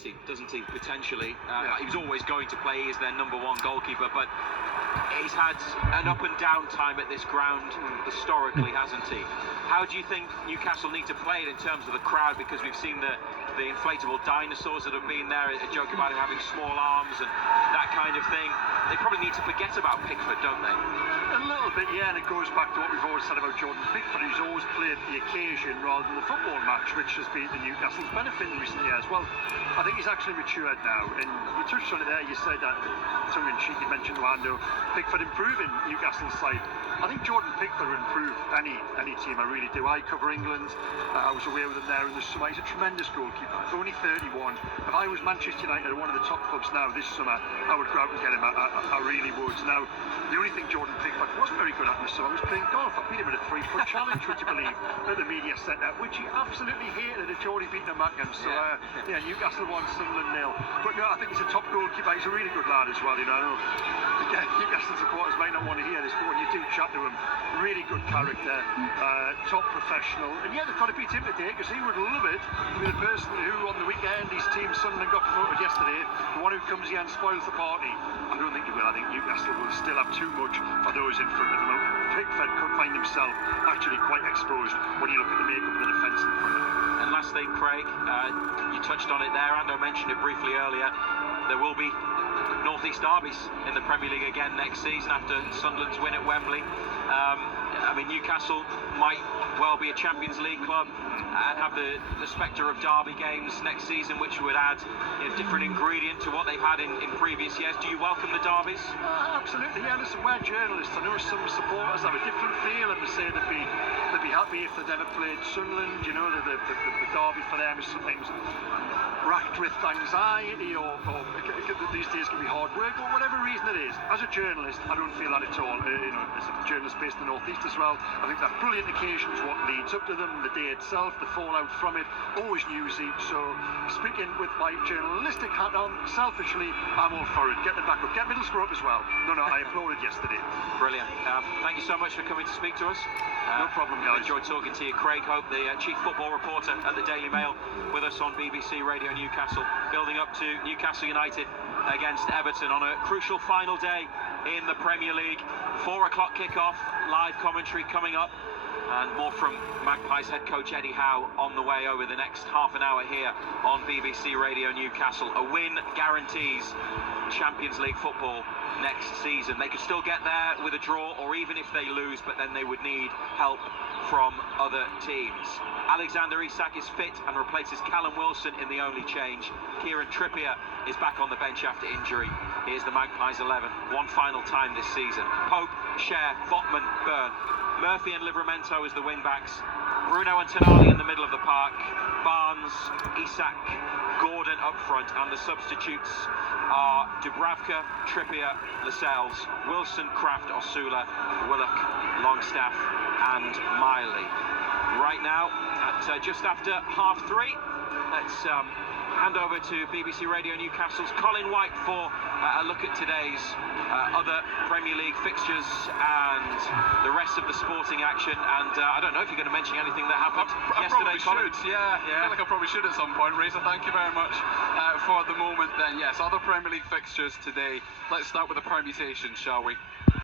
quality, doesn't he, potentially? He was always going to play. He is their number one goalkeeper, but he's had an up and down time at this ground historically, hasn't he? How do you think Newcastle need to play it in terms of the crowd? Because we've seen the inflatable dinosaurs that have been there, a joke about him having small arms and that kind of thing. They probably need to forget about Pickford, don't they? A little bit, yeah, and it goes back to what we've always said about Jordan Pickford. He's always played the occasion rather than the football match, which has been to Newcastle's benefit in recent years. Well, I think he's actually matured now, and you touched on it there. You said that tongue-in-cheek, you mentioned Lando Pickford improving Newcastle's side. I think Jordan Pickford would improve any team. I really do. I cover England. I was away with him there in the summer. He's a tremendous goalkeeper. Only 31. If I was Manchester United, one of the top clubs now this summer, I would go out and get him. I really would. Now, the only thing Jordan Pickford wasn't very good at in the summer was playing golf. I beat him in a 3-foot challenge, would you believe, at the media centre, which he absolutely hated. Had Geordie beaten him at him. So, Newcastle won, Sunderland 0. But no, I think he's a top goalkeeper. He's a really good lad as well, you know. Again, Newcastle supporters might not want to hear this, but when you do chat to him, really good character, top professional. And yeah, they've got to beat him today, because he would love it to be the person who, on the weekend, his team Sunderland got promoted yesterday, the one who comes here and spoils the party. I don't think he will. I think Newcastle will still have too much for those in front of them. Pickford could find himself actually quite exposed when you look at the makeup of the defence in front of him. And last thing, Craig, you touched on it there, Ando mentioned it briefly earlier. There will be North East derbies in the Premier League again next season after Sunderland's win at Wembley. I mean, Newcastle might well be a Champions League club and have the spectre of derby games next season, which would add a different ingredient to what they've had in previous years. Do you welcome the derbies? Absolutely, yeah. Listen, we're journalists. I know some supporters have a different feel, and they say they'd be happy if they'd never played Sunderland. You know, the derby for them is sometimes racked with anxiety, or these days can be hard work, or whatever reason it is. As a journalist, I don't feel that at all. As a journalist based in the North East as well, I think that brilliant occasions, what leads up to them, the day itself, the fallout from it, always newsy. So, speaking with my journalistic hat on, selfishly, I'm all for it. Get them back up. Get Middlesbrough up as well. No, I applauded yesterday. Brilliant. Thank you so much for coming to speak to us. No problem, guys. Enjoyed talking to you. Craig Hope, the chief football reporter at the Daily Mail, with us on BBC Radio Newcastle, building up to Newcastle United against Everton on a crucial final day in the Premier League. 4 o'clock kickoff, live commentary coming up, and more from Magpies head coach Eddie Howe on the way over the next half an hour here on BBC Radio Newcastle. A win guarantees Champions League football next season. They could still get there with a draw, or even if they lose, but then they would need help from other teams. Alexander Isak is fit and replaces Callum Wilson in the only change. Kieran Trippier is back on the bench after injury. Here's the Magpies 11, one final time this season. Pope, Cher, Botman, Byrne. Murphy and Livramento as the wing-backs. Bruno and Tonali in the middle of the park. Barnes, Isak, Gordon up front, and the substitutes are Dubravka, Trippier, Lascelles, Wilson, Kraft, Osula, Willock, Longstaff and Miley. Right now, at just after 3:30, let's hand over to BBC Radio Newcastle's Colin White for a look at today's other Premier League fixtures and the rest of the sporting action. And I don't know if you're going to mention anything that happened yesterday, Colin. Should, yeah. I feel like I probably should at some point, Razor. Thank you very much for the moment then. Yes, other Premier League fixtures today. Let's start with the permutations, shall we?